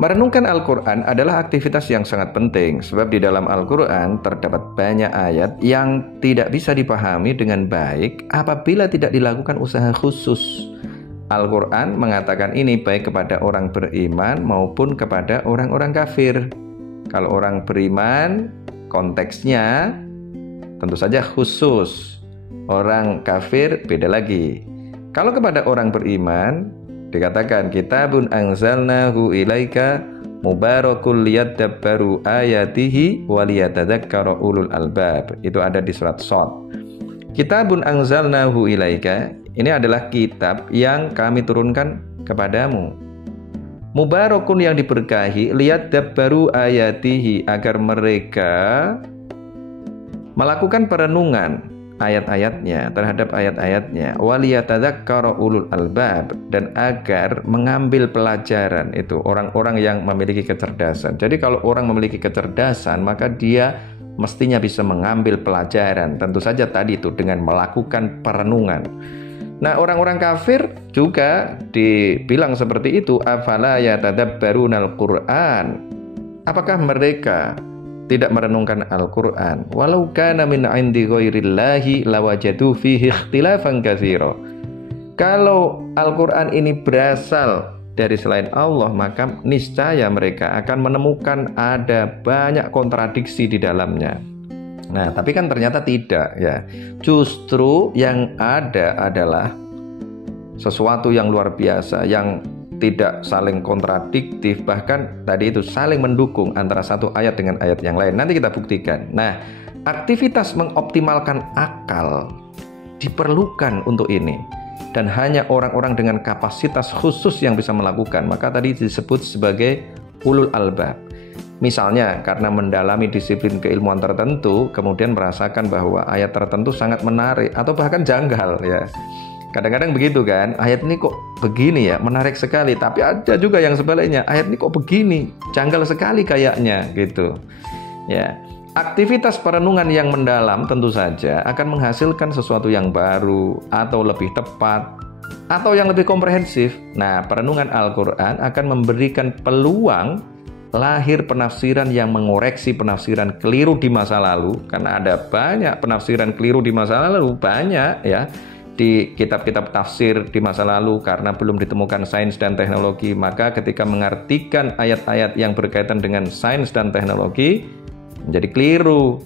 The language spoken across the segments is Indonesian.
Merenungkan Al-Quran adalah aktivitas yang sangat penting, sebab di dalam Al-Quran terdapat banyak ayat yang tidak bisa dipahami dengan baik apabila tidak dilakukan usaha khusus. Al-Quran mengatakan ini baik kepada orang beriman maupun kepada orang-orang kafir. Kalau orang beriman, konteksnya tentu saja khusus. Orang kafir beda lagi. Kalau kepada orang beriman, dikatakan kitabun anzalnahu ilaika mubarakul liyadabbaru ayatihi waliyatadzakkara ulul albab. Itu ada di surat Shad. Kitabun anzalnahu ilaika, ini adalah kitab yang kami turunkan kepadamu. Mubarakun, yang diberkahi, liyadabbaru ayatihi, agar mereka melakukan perenungan ayat-ayatnya, terhadap ayat-ayatnya, waliyatadzakkara ulul albab, dan agar mengambil pelajaran itu orang-orang yang memiliki kecerdasan. Jadi kalau orang memiliki kecerdasan, maka dia mestinya bisa mengambil pelajaran. Tentu saja tadi itu dengan melakukan perenungan. Nah, orang-orang kafir juga dibilang seperti itu, afala yatadabbarunal Qur'an. Apakah mereka tidak merenungkan Al-Quran? Walau kana min 'indi ghairillahi lawajadu fihi ikhtilafan katsira. Kalau Al-Quran ini berasal dari selain Allah, maka niscaya mereka akan menemukan ada banyak kontradiksi di dalamnya. Nah, tapi kan ternyata tidak, ya. Justru yang ada adalah sesuatu yang luar biasa, yang tidak saling kontradiktif, bahkan tadi itu saling mendukung antara satu ayat dengan ayat yang lain. Nanti kita buktikan. Nah, aktivitas mengoptimalkan akal diperlukan untuk ini, dan hanya orang-orang dengan kapasitas khusus yang bisa melakukan. Maka tadi disebut sebagai ulul albab. Misalnya karena mendalami disiplin keilmuan tertentu, kemudian merasakan bahwa ayat tertentu sangat menarik atau bahkan janggal, ya. Kadang-kadang begitu kan, ayat ini kok begini ya, menarik sekali. Tapi ada juga yang sebaliknya, ayat ini kok begini, janggal sekali kayaknya, gitu. Ya, aktivitas perenungan yang mendalam tentu saja akan menghasilkan sesuatu yang baru atau lebih tepat atau yang lebih komprehensif. Nah, perenungan Al-Quran akan memberikan peluang lahir penafsiran yang mengoreksi penafsiran keliru di masa lalu, karena ada banyak penafsiran keliru di masa lalu, banyak ya, di kitab-kitab tafsir di masa lalu, karena belum ditemukan sains dan teknologi. Maka ketika mengartikan ayat-ayat yang berkaitan dengan sains dan teknologi menjadi keliru.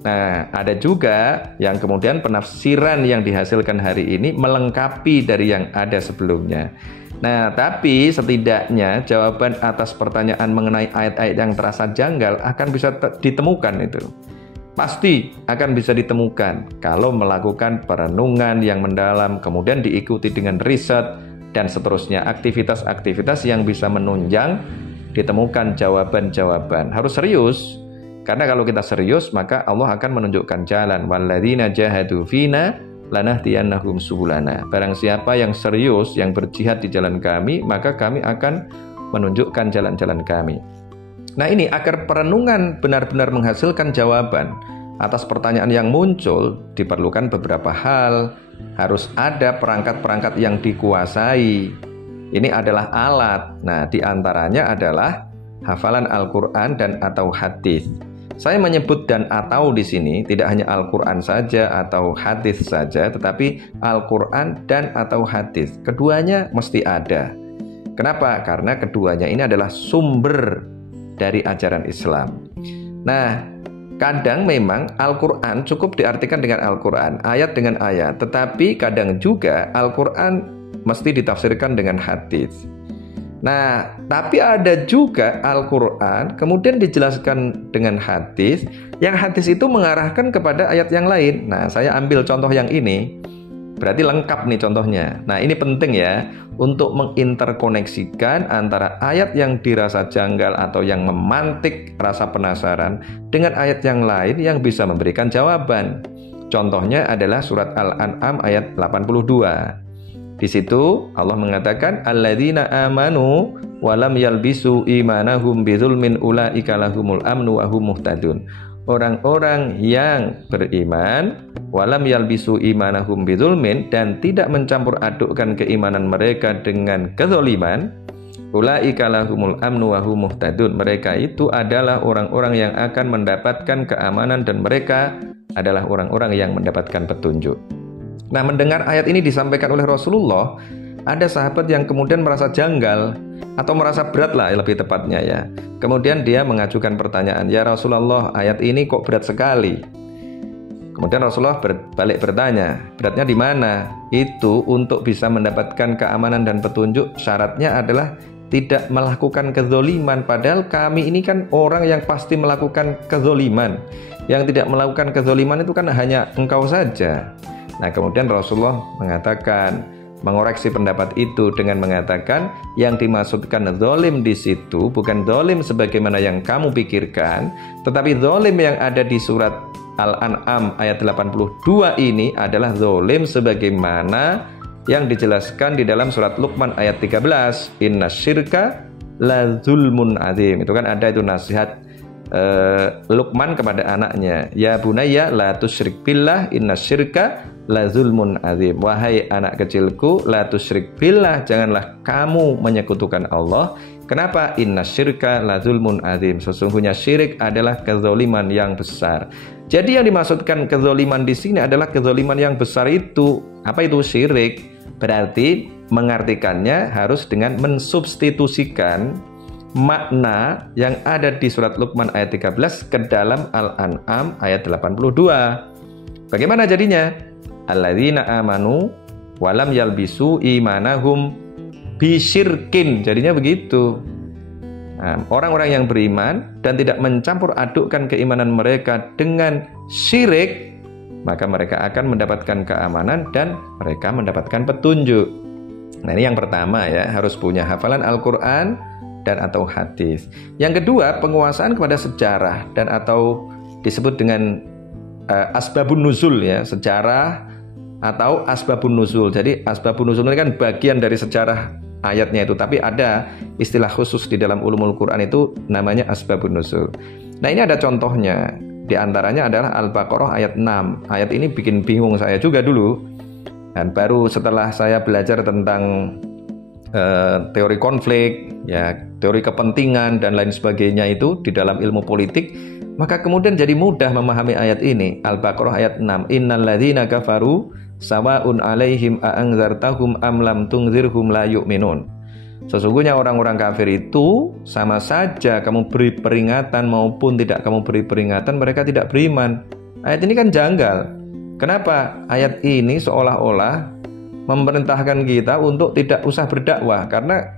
Nah, ada juga yang kemudian penafsiran yang dihasilkan hari ini melengkapi dari yang ada sebelumnya. Nah, tapi setidaknya jawaban atas pertanyaan mengenai ayat-ayat yang terasa janggal akan bisa ditemukan itu. Pasti akan bisa ditemukan kalau melakukan perenungan yang mendalam, kemudian diikuti dengan riset dan seterusnya, aktivitas-aktivitas yang bisa menunjang ditemukan jawaban-jawaban. Harus serius, karena kalau kita serius maka Allah akan menunjukkan jalan. Walladzina jahadu fina lanahdiyannahum subulana. Barang siapa yang serius, yang berjihad di jalan kami, maka kami akan menunjukkan jalan-jalan kami. Nah, ini agar perenungan benar-benar menghasilkan jawaban atas pertanyaan yang muncul, diperlukan beberapa hal. Harus ada perangkat-perangkat yang dikuasai. Ini adalah alat. Nah, diantaranya adalah hafalan Al-Quran dan atau hadis. Saya menyebut dan atau di sini tidak hanya Al-Quran saja atau hadis saja, tetapi Al-Quran dan atau hadis. Keduanya mesti ada. Kenapa? Karena keduanya ini adalah sumber dari ajaran Islam. Nah, kadang memang Al-Quran cukup diartikan dengan Al-Quran, ayat dengan ayat. Tetapi kadang juga Al-Quran mesti ditafsirkan dengan hadis. Nah, tapi ada juga Al-Quran kemudian dijelaskan dengan hadis, yang hadis itu mengarahkan kepada ayat yang lain. Nah, saya ambil contoh yang ini, berarti lengkap nih contohnya. Nah, ini penting ya, untuk menginterkoneksikan antara ayat yang dirasa janggal atau yang memantik rasa penasaran dengan ayat yang lain yang bisa memberikan jawaban. Contohnya adalah surat Al-An'am ayat 82. Di situ Allah mengatakan alladzina amanu wa lam yalbisu imanahum bidzulmin ulaika lahumul amnu wa hum muhtadun. Orang-orang yang beriman walam yalbisu imanahum bidzulmin, dan tidak mencampur adukkan keimanan mereka dengan kezaliman, Ulaika lahumul amnu wa hum muhtadun. Mereka itu adalah orang-orang yang akan mendapatkan keamanan dan mereka adalah orang-orang yang mendapatkan petunjuk. Nah, mendengar ayat ini disampaikan oleh Rasulullah, ada sahabat yang kemudian merasa janggal atau merasa berat lah lebih tepatnya ya. Kemudian dia mengajukan pertanyaan, "Ya Rasulullah, ayat ini kok berat sekali?" Kemudian Rasulullah balik bertanya, "Beratnya di mana?" Itu untuk bisa mendapatkan keamanan dan petunjuk, syaratnya adalah tidak melakukan kezoliman. Padahal kami ini kan orang yang pasti melakukan kezoliman. Yang tidak melakukan kezoliman itu kan hanya engkau saja. Nah, kemudian Rasulullah mengatakan, mengoreksi pendapat itu dengan mengatakan yang dimaksudkan zalim di situ bukan zalim sebagaimana yang kamu pikirkan, tetapi zalim yang ada di surat Al-An'am ayat 82 ini adalah zalim sebagaimana yang dijelaskan di dalam surat Luqman ayat 13, innasyirka la zulmun azim. Itu kan ada itu nasihat Luqman kepada anaknya, ya bunayya la tusyrik billah innasyirka la zulmun azim. Wahai anak kecilku, la tusyrik billah, janganlah kamu menyekutukan Allah. Kenapa? Innasyirka la zulmun azim. Sesungguhnya syirik adalah kezaliman yang besar. Jadi yang dimaksudkan kezaliman di sini adalah kezaliman yang besar itu. Apa itu syirik? Berarti mengartikannya harus dengan mensubstitusikan makna yang ada di surat Luqman ayat 13 ke dalam Al-An'am ayat 82. Bagaimana jadinya? Alladzina amanu walam yalbisu imanahum bisyirkin. Jadinya begitu. Nah, orang-orang yang beriman dan tidak mencampur adukkan keimanan mereka dengan syirik, maka mereka akan mendapatkan keamanan dan mereka mendapatkan petunjuk. Nah, ini yang pertama ya, harus punya hafalan Al-Quran dan atau hadis. Yang kedua, penguasaan kepada sejarah dan atau disebut dengan asbabun nuzul ya, sejarah atau asbabun nuzul. Jadi asbabun nuzul ini kan bagian dari sejarah ayatnya itu, tapi ada istilah khusus di dalam ulumul Quran itu namanya asbabun nuzul. Nah, ini ada contohnya. Di antaranya adalah Al-Baqarah ayat 6. Ayat ini bikin bingung saya juga dulu. Dan baru setelah saya belajar tentang teori konflik, ya, teori kepentingan dan lain sebagainya itu di dalam ilmu politik, maka kemudian jadi mudah memahami ayat ini. Al-Baqarah ayat 6. Innalladzina kafaru sawa'un 'alaihim a'anzartahum am lam tunzirhum la yu'minun. Sesungguhnya orang-orang kafir itu sama saja kamu beri peringatan maupun tidak kamu beri peringatan, mereka tidak beriman. Ayat ini kan janggal. Kenapa? Ayat ini seolah-olah memerintahkan kita untuk tidak usah berdakwah, karena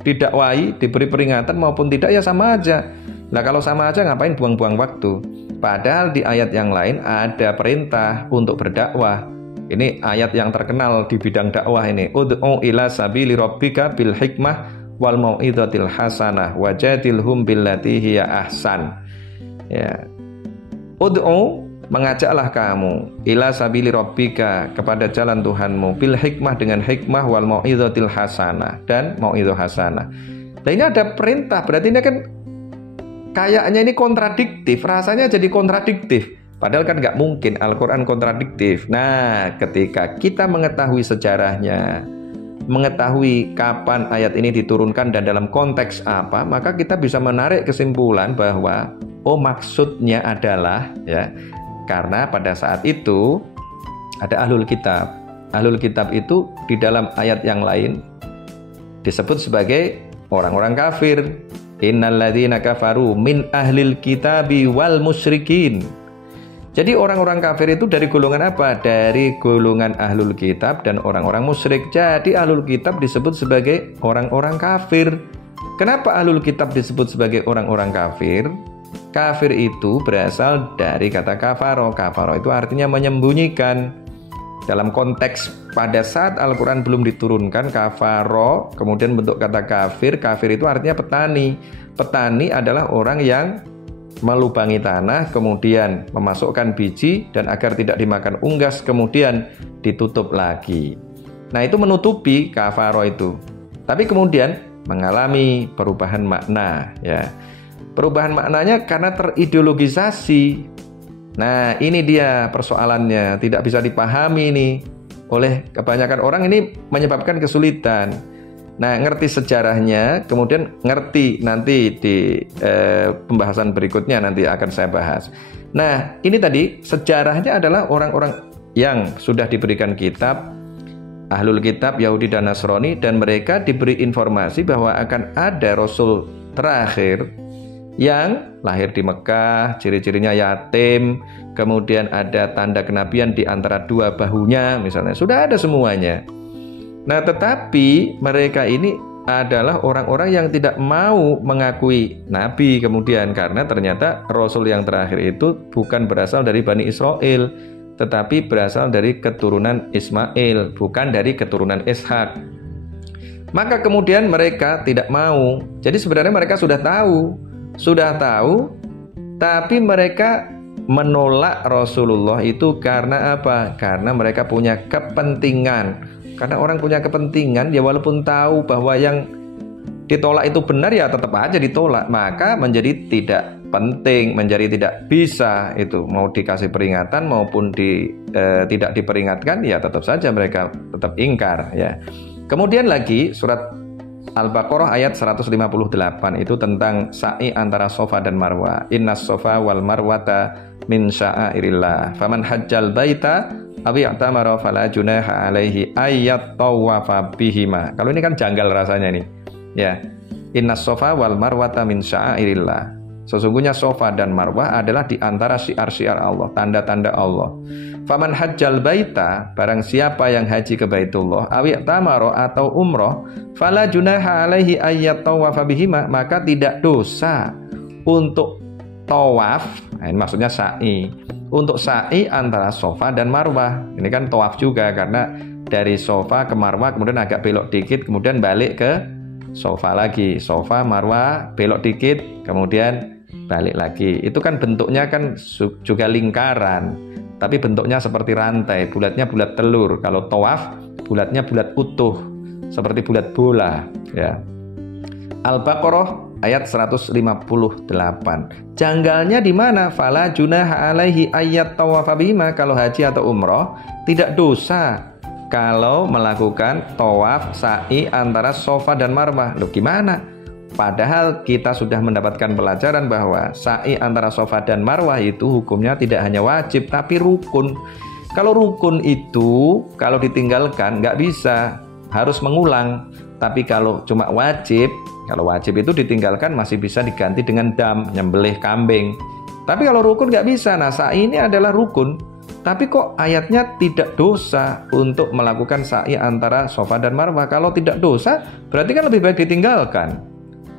didakwahi, diberi peringatan maupun tidak ya sama aja. Nah, kalau sama aja ngapain buang-buang waktu? Padahal di ayat yang lain ada perintah untuk berdakwah. Ini ayat yang terkenal di bidang dakwah ini. Ud'u ila sabili rabbika bil hikmah wal mau'izatil hasanah wajadilhum billati hiya ahsan. Ya. Ud'u, mengajaklah kamu ila sabili rabbika, kepada jalan Tuhanmu, bil hikmah, dengan hikmah, wal mau'izatil hasanah, dan mau'izah hasanah. Nah, ini ada perintah, berarti ini kan kayaknya ini kontradiktif, rasanya jadi kontradiktif. Padahal kan nggak mungkin Al-Quran kontradiktif. Nah, ketika kita mengetahui sejarahnya, mengetahui kapan ayat ini diturunkan dan dalam konteks apa, maka kita bisa menarik kesimpulan bahwa oh, maksudnya adalah ya, karena pada saat itu ada ahlul kitab. Ahlul kitab itu di dalam ayat yang lain disebut sebagai orang-orang kafir. Innalladzina kafaru min ahlil kitabi wal musyrikin. Jadi orang-orang kafir itu dari golongan apa? Dari golongan ahlul kitab dan orang-orang musyrik. Jadi ahlul kitab disebut sebagai orang-orang kafir. Kenapa ahlul kitab disebut sebagai orang-orang kafir? Kafir itu berasal dari kata kafaro. Kafaro itu artinya menyembunyikan. Dalam konteks pada saat Al-Quran belum diturunkan, kafaro, kemudian bentuk kata kafir. Kafir itu artinya petani. Petani adalah orang yang melubangi tanah, kemudian memasukkan biji, dan agar tidak dimakan unggas, kemudian ditutup lagi. Nah, itu menutupi kafaro itu. Tapi kemudian mengalami perubahan makna, ya. Perubahan maknanya karena terideologisasi. Nah, ini dia persoalannya, tidak bisa dipahami nih oleh kebanyakan orang. Ini menyebabkan kesulitan. Nah, ngerti sejarahnya, kemudian ngerti nanti di pembahasan berikutnya nanti akan saya bahas. Nah, ini tadi sejarahnya adalah orang-orang yang sudah diberikan kitab, Ahlul Kitab, Yahudi dan Nasrani, dan mereka diberi informasi bahwa akan ada Rasul terakhir yang lahir di Mekah, ciri-cirinya yatim, kemudian ada tanda kenabian di antara dua bahunya misalnya, sudah ada semuanya. Nah, tetapi mereka ini adalah orang-orang yang tidak mau mengakui Nabi kemudian, karena ternyata Rasul yang terakhir itu bukan berasal dari Bani Israel, tetapi berasal dari keturunan Ismail, bukan dari keturunan Ishak. Maka kemudian mereka tidak mau. Jadi sebenarnya mereka sudah tahu, tapi mereka menolak Rasulullah itu karena apa? Karena mereka punya kepentingan. Karena orang punya kepentingan, ya walaupun tahu bahwa yang ditolak itu benar, ya tetap aja ditolak. Maka menjadi tidak penting, menjadi tidak bisa itu. Mau dikasih peringatan maupun tidak diperingatkan, ya tetap saja mereka tetap ingkar, ya. Kemudian lagi surat Al-Baqarah ayat 158 itu tentang sa'i antara Safa dan Marwah. Innas Safa wal Marwata min sya'airillah. Faman hajjal baita aw i'tamara fala junaha alaihi ayyat tawafa bihima. Kalau ini kan janggal rasanya nih. Ya. Innas Safa wal Marwata min sya'airillah. Sesungguhnya Safa dan Marwah adalah di antara syiar-syiar Allah, tanda-tanda Allah. Faman hajjal baita, barang siapa yang haji ke Baitullah, aw i'tamara atau umroh, fala junaha alaihi ayyat tawafa bihima, maka tidak dosa untuk tawaf. Nah, ini maksudnya sa'i. Untuk sa'i antara Safa dan Marwah. Ini kan tawaf juga, karena dari Safa ke Marwah kemudian agak belok dikit, kemudian balik ke Safa lagi. Safa, Marwah, belok dikit, kemudian balik lagi. Itu kan bentuknya kan juga lingkaran, tapi bentuknya seperti rantai, bulatnya bulat telur. Kalau tawaf, bulatnya bulat utuh, seperti bulat bola, ya. Al-Baqarah ayat 158. Janggalnya di mana? Fala junaha alaihi ayyat tawafa bihima. Kalau haji atau umroh tidak dosa kalau melakukan tawaf sa'i antara Safa dan Marwah. Loh, gimana? Padahal kita sudah mendapatkan pelajaran bahwa sa'i antara Safa dan Marwah itu hukumnya tidak hanya wajib tapi rukun. Kalau rukun itu kalau ditinggalkan nggak bisa, harus mengulang. Tapi kalau cuma wajib, kalau wajib itu ditinggalkan masih bisa diganti dengan dam, nyembelih kambing. Tapi kalau rukun nggak bisa. Nah, sa'i ini adalah rukun. Tapi kok ayatnya tidak dosa untuk melakukan sa'i antara Safa dan Marwah? Kalau tidak dosa, berarti kan lebih baik ditinggalkan.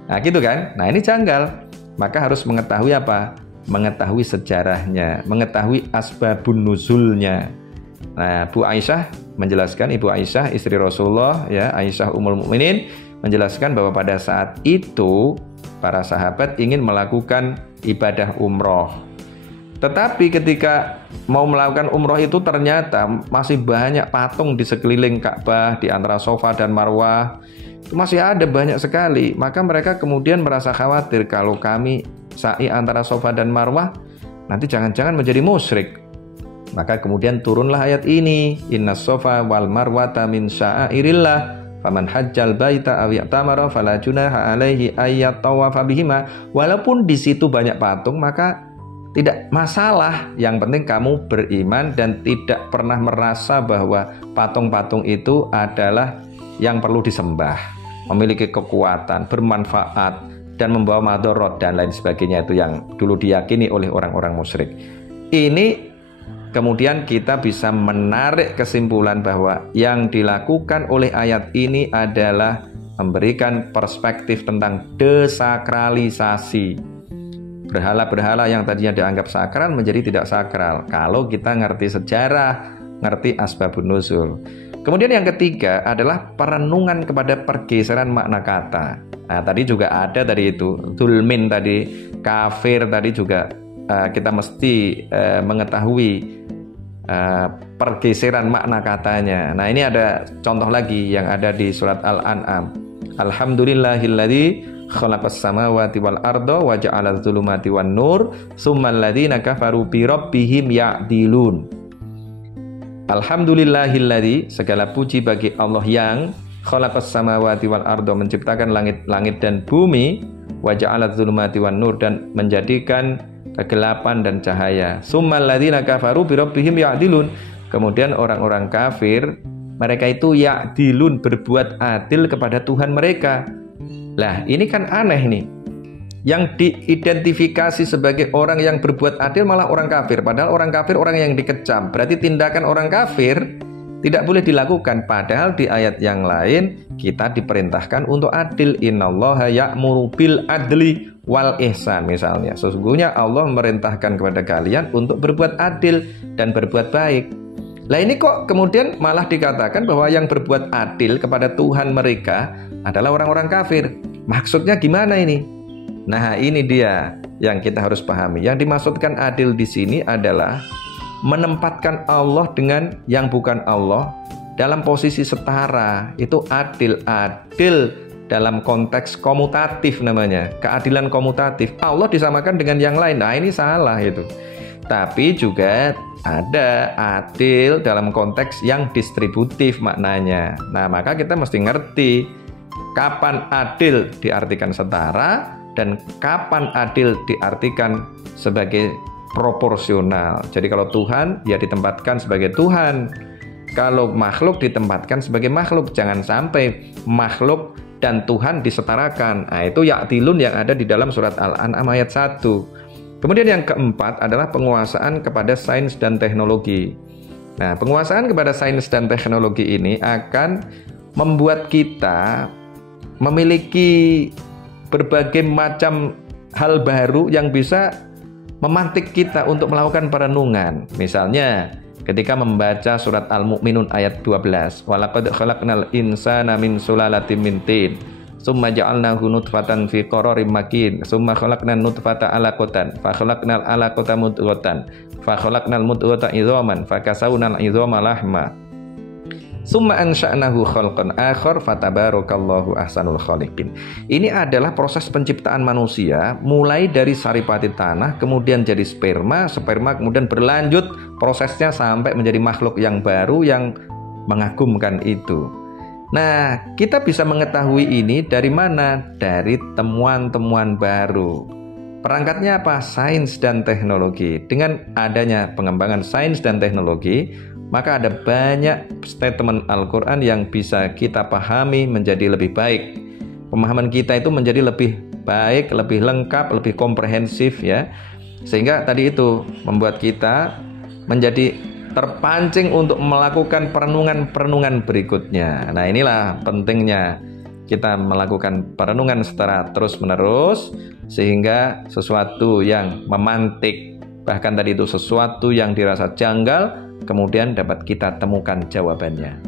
Nah, gitu kan? Nah, ini janggal. Maka harus mengetahui apa? Mengetahui sejarahnya, mengetahui asbabun nuzulnya. Nah, Bu Aisyah menjelaskan, Ibu Aisyah istri Rasulullah, ya, Aisyah Ummul Mukminin menjelaskan bahwa pada saat itu para sahabat ingin melakukan ibadah umroh. Tetapi ketika mau melakukan umroh itu ternyata masih banyak patung di sekeliling Ka'bah, di antara Safa dan Marwah. Masih ada banyak sekali. Maka mereka kemudian merasa khawatir, kalau kami sa'i antara Safa dan Marwah, nanti jangan-jangan menjadi musyrik. Maka kemudian turunlah ayat ini, Innas Safa wal Marwata min sya'airillah, faman hajjal baita aw i'tamara fala junaha alaihi ayyat tawafa bihima. Walaupun di situ banyak patung, maka tidak masalah. Yang penting kamu beriman dan tidak pernah merasa bahwa patung-patung itu adalah yang perlu disembah, memiliki kekuatan, bermanfaat, dan membawa madharat dan lain sebagainya. Itu yang dulu diyakini oleh orang-orang musyrik. Ini kemudian kita bisa menarik kesimpulan bahwa yang dilakukan oleh ayat ini adalah memberikan perspektif tentang desakralisasi. Berhala-berhala yang tadinya dianggap sakral menjadi tidak sakral kalau kita ngerti sejarah, ngerti asbabun nuzul. Kemudian yang ketiga adalah perenungan kepada pergeseran makna kata. Nah, tadi juga ada dari itu, zulmin tadi, kafir tadi juga kita mesti mengetahui pergeseran makna katanya. Nah, ini ada contoh lagi yang ada di surat Al-An'am. Alhamdulillahilladzi khalaqas samawati wal arda wa ja'ala dzulumati wan nur tsummal ladzina kafaru bi rabbihim ya'dilun. Alhamdulillahilladzi, segala puji bagi Allah yang khalaqas samawati wal arda, menciptakan langit-langit dan bumi, wa ja'alaz zulumati wan nur, dan menjadikan kegelapan dan cahaya. Summal ladzina kafaru bi rabbihim ya'dilun. Kemudian orang-orang kafir, mereka itu ya'dilun, berbuat adil kepada Tuhan mereka. Lah, ini kan aneh nih. Yang diidentifikasi sebagai orang yang berbuat adil malah orang kafir. Padahal orang kafir orang yang dikecam. Berarti tindakan orang kafir tidak boleh dilakukan. Padahal di ayat yang lain kita diperintahkan untuk adil. Innallaha ya'muru bil adli wal ihsan, misalnya. Sesungguhnya Allah memerintahkan kepada kalian untuk berbuat adil dan berbuat baik. Lah ini kok kemudian malah dikatakan bahwa yang berbuat adil kepada Tuhan mereka adalah orang-orang kafir. Maksudnya gimana ini? Nah, ini dia yang kita harus pahami. Yang dimaksudkan adil di sini adalah menempatkan Allah dengan yang bukan Allah dalam posisi setara. Itu adil. Adil dalam konteks komutatif namanya. Keadilan komutatif. Allah disamakan dengan yang lain. Nah, ini salah itu. Tapi juga ada adil dalam konteks yang distributif maknanya. Nah, maka kita mesti ngerti kapan adil diartikan setara dan kapan adil diartikan sebagai proporsional. Jadi kalau Tuhan ya ditempatkan sebagai Tuhan. Kalau makhluk ditempatkan sebagai makhluk. Jangan sampai makhluk dan Tuhan disetarakan. Nah, itu ya'dilun yang ada di dalam surat Al-An'am ayat 1. Kemudian yang keempat adalah penguasaan kepada sains dan teknologi. Nah, penguasaan kepada sains dan teknologi ini akan membuat kita memiliki berbagai macam hal baru yang bisa memantik kita untuk melakukan perenungan. Misalnya, ketika membaca surat Al-Mu'minun ayat 12, walaqad khalaqnal insana min sulalatin min tin. Summa ja'alnahu nutfatan fi qararim makin. Summa khalaqnan nutfata 'alaqatan. Fa khalaqnal 'alaqata mudghatan. Fa khalaqnal mudghata idhaman. Fa kasawnal idhama lahma. Summa ansha'nahu khalqan akhar. Fatabarakallahu ahsanul khaliqin. Ini adalah proses penciptaan manusia mulai dari saripati tanah, kemudian jadi sperma kemudian berlanjut prosesnya sampai menjadi makhluk yang baru yang mengagumkan itu. Nah, kita bisa mengetahui ini dari mana? Dari temuan-temuan baru. Perangkatnya apa? Sains dan teknologi. Dengan adanya pengembangan sains dan teknologi, maka ada banyak statement Al-Quran yang bisa kita pahami menjadi lebih baik. Pemahaman kita itu menjadi lebih baik, lebih lengkap, lebih komprehensif ya. Sehingga tadi itu membuat kita menjadi terpancing untuk melakukan perenungan-perenungan berikutnya. Nah, inilah pentingnya kita melakukan perenungan secara terus-menerus sehingga sesuatu yang memantik, bahkan tadi itu sesuatu yang dirasa janggal, kemudian dapat kita temukan jawabannya.